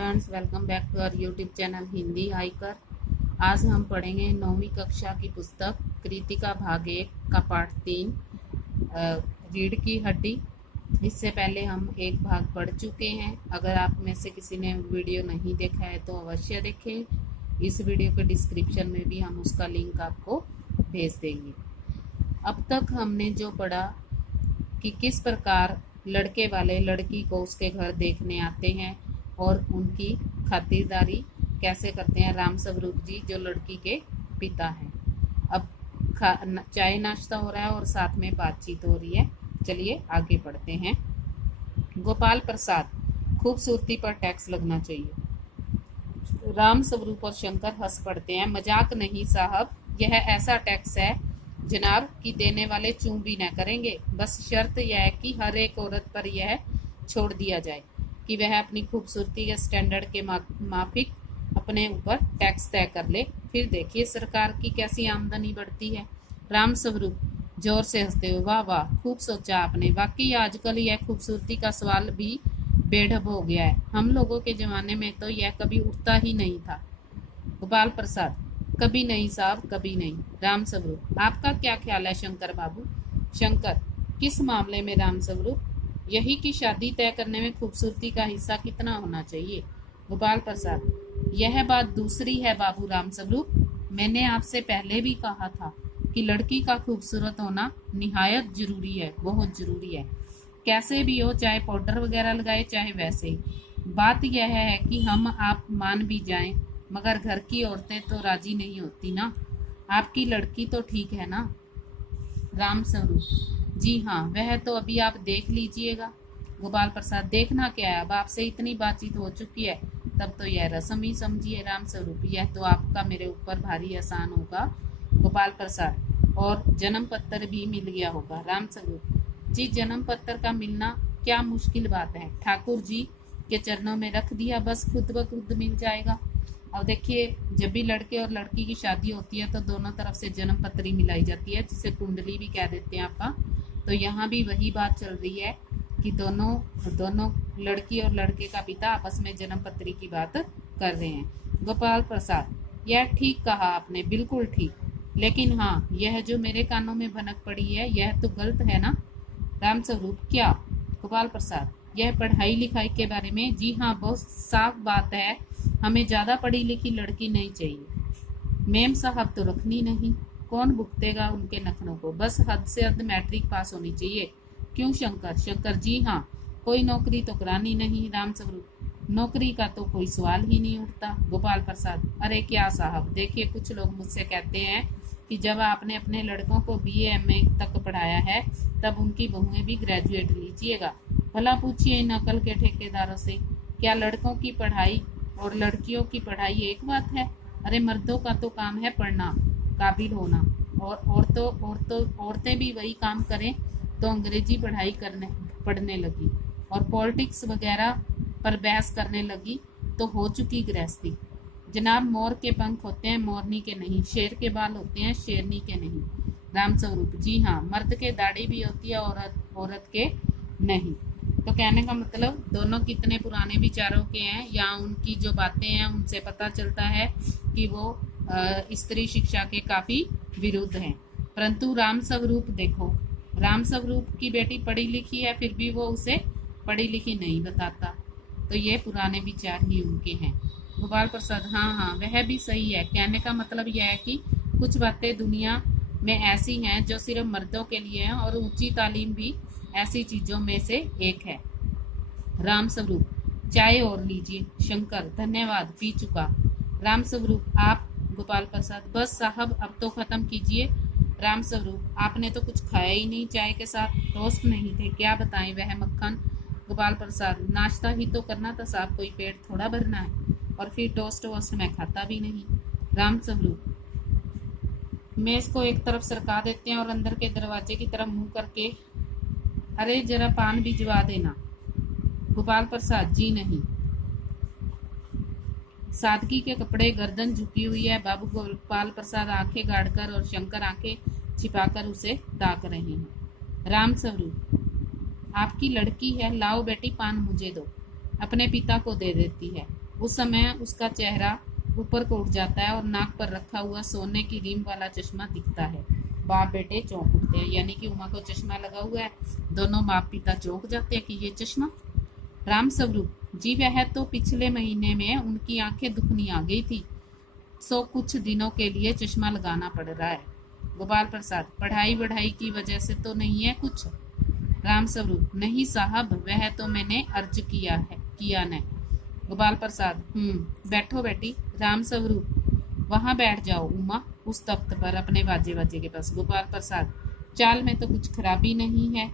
Friends, welcome back to our YouTube channel Hindi hiker. आज हम पढ़ेंगे 9वीं कक्षा की पुस्तक कृतिका भाग 1 का पाठ 3 रीढ़ की हड्डी। इससे पहले हम एक भाग पढ़ चुके हैं। अगर आप में से किसी ने वीडियो नहीं देखा है तो अवश्य देखें। इस वीडियो के डिस्क्रिप्शन में भी हम उसका लिंक आपको भेज देंगे। अब तक हमने जो पढ़ा कि किस प्रकार लड़के वाले लड़की को उसके घर देखने आते हैं और उनकी खातिरदारी कैसे करते हैं राम स्वरूप जी, जो लड़की के पिता हैं। अब चाय नाश्ता हो रहा है और साथ में बातचीत हो रही है। चलिए आगे बढ़ते हैं। गोपाल प्रसाद, खूबसूरती पर टैक्स लगना चाहिए। राम स्वरूप और शंकर हंस पड़ते हैं। मजाक नहीं साहब, यह ऐसा टैक्स है जनाब कि देने वाले चूं भी न करेंगे। बस शर्त यह है कि हर एक औरत पर यह छोड़ दिया जाए कि वह अपनी खूबसूरती के स्टैंडर्ड के माफिक अपने ऊपर टैक्स तय कर ले। फिर देखिए सरकार की कैसी आमदनी बढ़ती है। राम स्वरूप जोर से हंसते हुए, वाह वाह, खूब सोचा आपने। वाकई आजकल यह खूबसूरती का सवाल भी बेढब हो गया है। हम लोगों के जमाने में तो यह कभी उठता ही नहीं था। गोपाल प्रसाद, कभी नहीं साहब, कभी नहीं। राम स्वरूप, आपका क्या ख्याल है शंकर बाबू? शंकर, किस मामले में राम स्वरूप? यही कि शादी तय करने में खूबसूरती का हिस्सा कितना होना चाहिए। गोपाल प्रसाद, यह बात दूसरी है बाबू राम स्वरूप। मैंने आपसे पहले भी कहा था कि लड़की का खूबसूरत होना निहायत जरूरी है, बहुत जरूरी है। कैसे भी हो, चाहे पाउडर वगैरह लगाए चाहे वैसे ही। बात यह है कि हम आप मान भी जाएं, मगर घर की औरतें तो राजी नहीं होती ना। आपकी लड़की तो ठीक है ना? राम स्वरूप, जी हाँ, वह तो अभी आप देख लीजिएगा। गोपाल प्रसाद, देखना क्या है, अब आपसे इतनी बातचीत हो चुकी है, तब तो यह रस्म ही समझिए। राम स्वरूप, यह तो आपका मेरे ऊपर भारी एहसान होगा। गोपाल प्रसाद, और जन्म पत्र भी मिल गया होगा। राम स्वरूप, जी जन्म पत्र का मिलना क्या मुश्किल बात है, ठाकुर जी के चरणों में रख दिया, बस खुद ब खुद मिल जाएगा। अब देखिए, जब भी लड़के और लड़की की शादी होती है तो दोनों तरफ से जन्म पत्री मिलाई जाती है, जिसे कुंडली भी कह देते हैं आपका। तो यहाँ भी वही बात चल रही है कि दोनों लड़की और लड़के का पिता आपस में जन्म पत्री की बात कर रहे हैं। गोपाल प्रसाद, यह ठीक कहा आपने, बिल्कुल ठीक। लेकिन हाँ, यह जो मेरे कानों में भनक पड़ी है यह तो गलत है ना? राम स्वरूप, क्या? गोपाल प्रसाद, यह पढ़ाई लिखाई के बारे में। जी हाँ, बहुत साफ बात है, हमें ज्यादा पढ़ी लिखी लड़की नहीं चाहिए। मेम साहब तो रखनी नहीं, कौन भुगतेगा उनके नखरों को? बस हद से हद मैट्रिक पास होनी चाहिए। क्यों शंकर? शंकर, जी हाँ, कोई नौकरी तो करानी नहीं। राम स्वरूप, नौकरी का तो कोई सवाल ही नहीं उठता। गोपाल प्रसाद, अरे क्या साहब, देखिए कुछ लोग मुझसे कहते हैं कि जब आपने अपने लड़कों को BA MA तक पढ़ाया है तब उनकी बहुएं भी ग्रेजुएट लीजिएगा। भला पूछिए इन अकल के ठेकेदारों से, क्या लड़कों की पढ़ाई और लड़कियों की पढ़ाई एक बात है? अरे मर्दों का तो काम है पढ़ना, काबिल होना, और औरतें भी वही काम करें तो अंग्रेजी पढ़ने लगी और पॉलिटिक्स वगैरह पर बहस करने लगी तो हो चुकी गृहस्थी। जनाब, मोर के पंख होते हैं मोरनी के नहीं, शेर के बाल होते हैं शेरनी के नहीं। राम स्वरूप, जी हाँ, मर्द के दाढ़ी भी होती है, औरत के नहीं। तो कहने का मतलब दोनों कितने पुराने विचारों के हैं, या उनकी जो बातें हैं उनसे पता चलता है कि वो स्त्री शिक्षा के काफी विरुद्ध हैं। परंतु राम स्वरूप देखो, राम स्वरूप की बेटी पढ़ी लिखी है, फिर भी वो उसे पढ़ी लिखी नहीं बताता। तो ये पुराने विचार ही उनके हैं। गोपाल प्रसाद, हाँ हाँ, वह भी सही है। कहने का मतलब यह है कि कुछ बातें दुनिया में ऐसी हैं जो सिर्फ मर्दों के लिए हैं, और ऊंची तालीम भी ऐसी चीजों में से एक है। राम स्वरूप, चाय और लीजिए। शंकर, धन्यवाद, पी चुका। राम स्वरूप, आप? गोपाल प्रसाद, बस साहब अब तो खत्म कीजिए। राम स्वरूप, आपने तो कुछ खाया ही नहीं, चाय के साथ टोस्ट नहीं थे, क्या बताएं वह मक्खन। गोपाल प्रसाद, नाश्ता ही तो करना था साहब, कोई पेट थोड़ा भरना है, और फिर टोस्ट वोस्ट मैं खाता भी नहीं। राम स्वरूप, मेज को एक तरफ सरका देते हैं और अंदर के दरवाजे की तरफ मुंह करके, अरे जरा पान भी जवा देना। गोपाल प्रसाद, जी नहीं। सादगी के कपड़े, गर्दन झुकी हुई है। बाबू गोपाल प्रसाद आंखें गाड़कर और शंकर आंखें छिपाकर उसे ताक रहे हैं। राम स्वरूप, आपकी लड़की है, लाओ बेटी पान मुझे दो। अपने पिता को दे देती है। उस समय उसका चेहरा ऊपर को उठ जाता है और नाक पर रखा हुआ सोने की रिम वाला चश्मा दिखता है। बाप बेटे चौंक उठते हैं, यानी कि उमा को चश्मा लगा हुआ है। दोनों बाप पिता चौंक जाते हैं कि ये चश्मा। राम स्वरूप जी, वह तो पिछले महीने में उनकी आंखें दुखनी आ गई थी, सो कुछ दिनों के लिए चश्मा लगाना पड़ रहा है। गोपाल प्रसाद, पढ़ाई वढ़ाई की वजह से तो नहीं है कुछ? राम स्वरूप, नहीं साहब, वह तो मैंने अर्ज किया ने। गोपाल प्रसाद, बैठो बेटी। राम स्वरूप, वहां बैठ जाओ उमा, उस तख्त पर अपने वाजे के पास। गोपाल प्रसाद, चाल में तो कुछ खराबी नहीं है,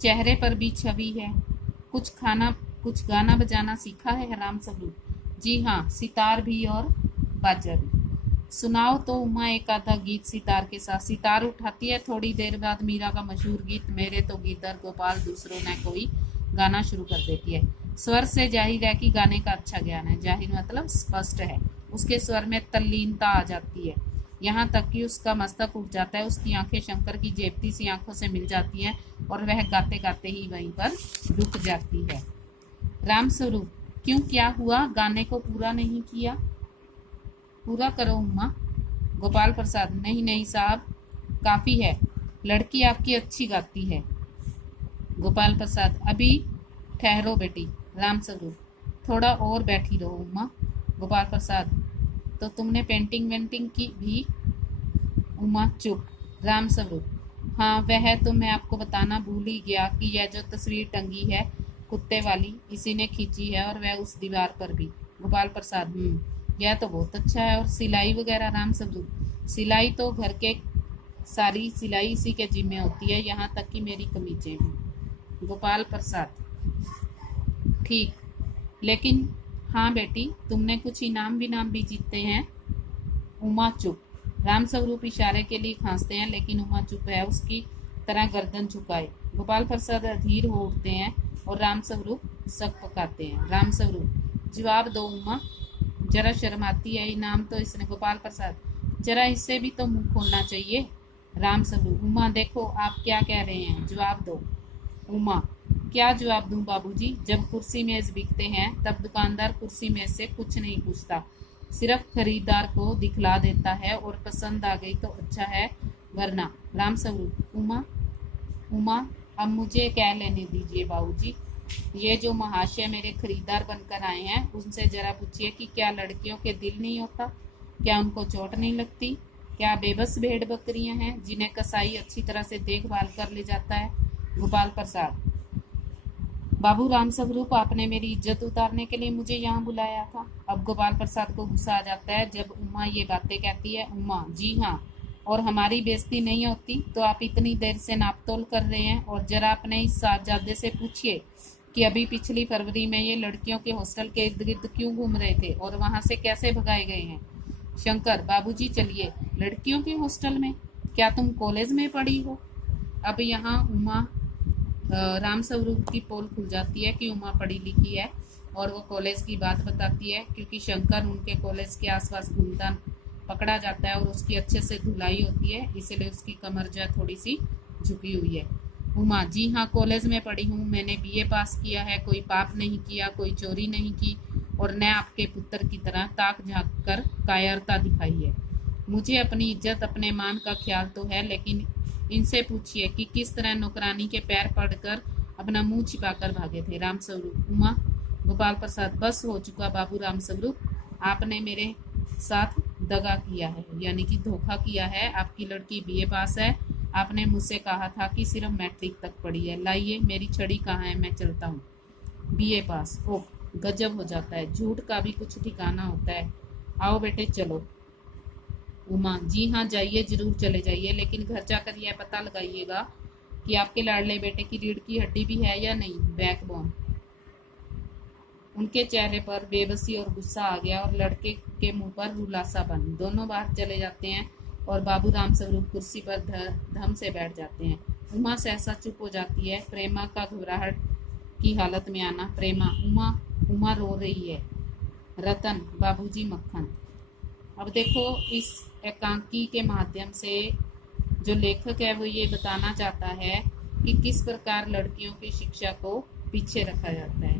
चेहरे पर भी छवि है। कुछ गाना बजाना सीखा है? राम स्वरूप, जी हाँ, सितार भी और बाजा भी। सुनाओ तो उमा एक आधा गीत सितार के साथ। सितार उठाती है। थोड़ी देर बाद मीरा का मशहूर गीत मेरे तो गीदर गोपाल दूसरों ने कोई गाना शुरू कर देती है। स्वर से जाहिर है कि गाने का अच्छा ज्ञान है। जाहिर मतलब स्पष्ट है। उसके स्वर में तल्लीनता आ जाती है, यहाँ तक कि उसका मस्तक उठ जाता है। उसकी आंखें शंकर की जेबती सी आंखों से मिल जाती हैं और वह गाते गाते ही वहीं पर रुक जाती है। राम स्वरूप, क्यों, क्या हुआ? गाने को पूरा नहीं किया? पूरा करो उम्मा। गोपाल प्रसाद, नहीं नहीं साहब, काफी है, लड़की आपकी अच्छी गाती है। गोपाल प्रसाद, अभी ठहरो बेटी। राम स्वरूप, थोड़ा और बैठी रहो उम्मा। गोपाल प्रसाद, तो तुमने पेंटिंग वेंटिंग की भी? उमा चुप। राम स्वरूप, हाँ, वह तो मैं आपको बताना भूल ही गया कि यह जो तस्वीर टंगी है कुत्ते वाली, इसी ने खींची है, और वह उस दीवार पर भी। गोपाल प्रसाद, यह तो बहुत अच्छा है। और सिलाई वगैरह? राम स्वरूप, सिलाई तो घर के सारी सिलाई इसी के जिम्मे होती है, यहाँ तक कि मेरी कमीजें भी। गोपाल प्रसाद, ठीक, लेकिन हाँ बेटी, तुमने कुछ इनाम विनाम भी जीते हैं। उमा चुप। राम स्वरूप इशारे के लिए खांसते हैं, लेकिन उमा चुप है, उसकी तरह गर्दन झुकाए। गोपाल प्रसाद अधीर हो उठते हैं और राम स्वरूप सक पकाते हैं। राम स्वरूप, जवाब दो उमा, जरा शर्माती है, इनाम तो इसने। गोपाल प्रसाद, जरा इससे भी तो मुंह खोलना चाहिए। राम स्वरूप, उमा देखो आप क्या कह रहे हैं, जवाब दो। उमा, क्या जवाब दूं बाबूजी? जब कुर्सी मेज बिकते हैं तब दुकानदार कुर्सी मेज से कुछ नहीं पूछता, सिर्फ खरीदार को दिखला देता है और पसंद आ गई तो अच्छा है, वरना। राम स्वरूप, उमा अब मुझे कह लेने दीजिए बाबूजी। ये जो महाशय मेरे खरीदार बनकर आए हैं, उनसे जरा पूछिए कि क्या लड़कियों के दिल नहीं होता? क्या उनको चोट नहीं लगती? क्या बेबस भेड़ बकरियां हैं जिन्हें कसाई अच्छी तरह से देखभाल कर ले जाता है? गोपाल प्रसाद, बाबू राम स्वरूप, आपने मेरी इज्जत उतारने के लिए मुझे यहाँ बुलाया था। अब गोपाल प्रसाद को गुस्सा आ जाता है जब उमा ये बातें कहती है। उमा, जी हाँ, और हमारी बेइज्जती नहीं होती तो आप इतनी देर से नापतोल कर रहे हैं? और जरा अपने इस साहबजादे से पूछिए कि अभी पिछली फरवरी में ये लड़कियों के हॉस्टल के इर्द गिर्द क्यों घूम रहे थे और वहां से कैसे भगाए गए हैं। शंकर, बाबूजी चलिए। लड़कियों के हॉस्टल में? क्या तुम कॉलेज में पढ़ी हो? अब यहाँ उमा राम स्वरूप की पोल खुल जाती है कि उमा पढ़ी लिखी है और वो कॉलेज की बात बताती है, क्योंकि शंकर उनके कॉलेज के आसपास घूमता पकड़ा जाता है और उसकी अच्छे से धुलाई होती है, इसलिए उसकी कमर जो है थोड़ी सी झुकी हुई है। उमा, जी हाँ, कॉलेज में पढ़ी हूँ, मैंने बीए पास किया है, कोई पाप नहीं किया, कोई चोरी नहीं की, और न आपके पुत्र की तरह ताक झाँक कर कायरता दिखाई है। मुझे अपनी इज्जत अपने मान का ख्याल तो है, लेकिन इनसे पूछिए कि किस तरह नौकरानी के पैर पड़कर अपना मुंह छिपाकर भागे थे। राम स्वरूप, उमा। गोपाल प्रसाद, बस हो चुका बाबू राम स्वरूप, आपने मेरे साथ दगा किया है, यानी कि धोखा किया है। आपकी लड़की बीए पास है, आपने मुझसे कहा था कि सिर्फ मैट्रिक तक पढ़ी है। लाइए मेरी छड़ी कहाँ है, मैं चलता हूँ। बीए पास, ओह गजब हो जाता है, झूठ का भी कुछ ठिकाना होता है। आओ बेटे चलो। उमा, जी हाँ, जाइए, जरूर चले जाइए, लेकिन घर जाकर यह पता लगाइएगा कि आपके लाडले बेटे की रीढ़ की हड्डी भी है या नहीं, बैकबोन। उनके चेहरे पर बेबसी और गुस्सा आ गया और लड़के के मुंह पर रुलासा बन। दोनों बाहर चले जाते हैं और बाबू राम स्वरूप कुर्सी पर धम से बैठ जाते हैं। उमा सहसा चुप हो जाती है। प्रेमा का घबराहट की हालत में आना। प्रेमा, उमा रो रही है। रतन, बाबूजी मक्खन। अब देखो, इस एकांकी के माध्यम से जो लेखक है वो ये बताना चाहता है कि किस प्रकार लड़कियों की शिक्षा को पीछे रखा जाता है।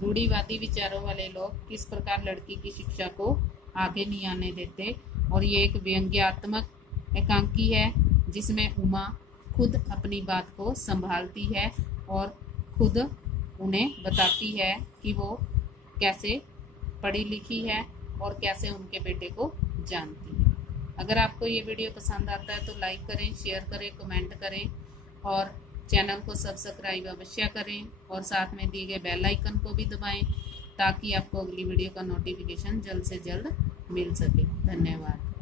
रूढ़िवादी विचारों वाले लोग किस प्रकार लड़की की शिक्षा को आगे नहीं आने देते, और ये एक व्यंग्यात्मक एकांकी है जिसमें उमा खुद अपनी बात को संभालती है और खुद उन्हें बताती है कि वो कैसे पढ़ी लिखी है और कैसे उनके बेटे को जानती है। अगर आपको ये वीडियो पसंद आता है तो लाइक करें, शेयर करें, कमेंट करें और चैनल को सब्सक्राइब अवश्य करें और साथ में दिए गए बेल आइकन को भी दबाएं ताकि आपको अगली वीडियो का नोटिफिकेशन जल्द से जल्द मिल सके। धन्यवाद।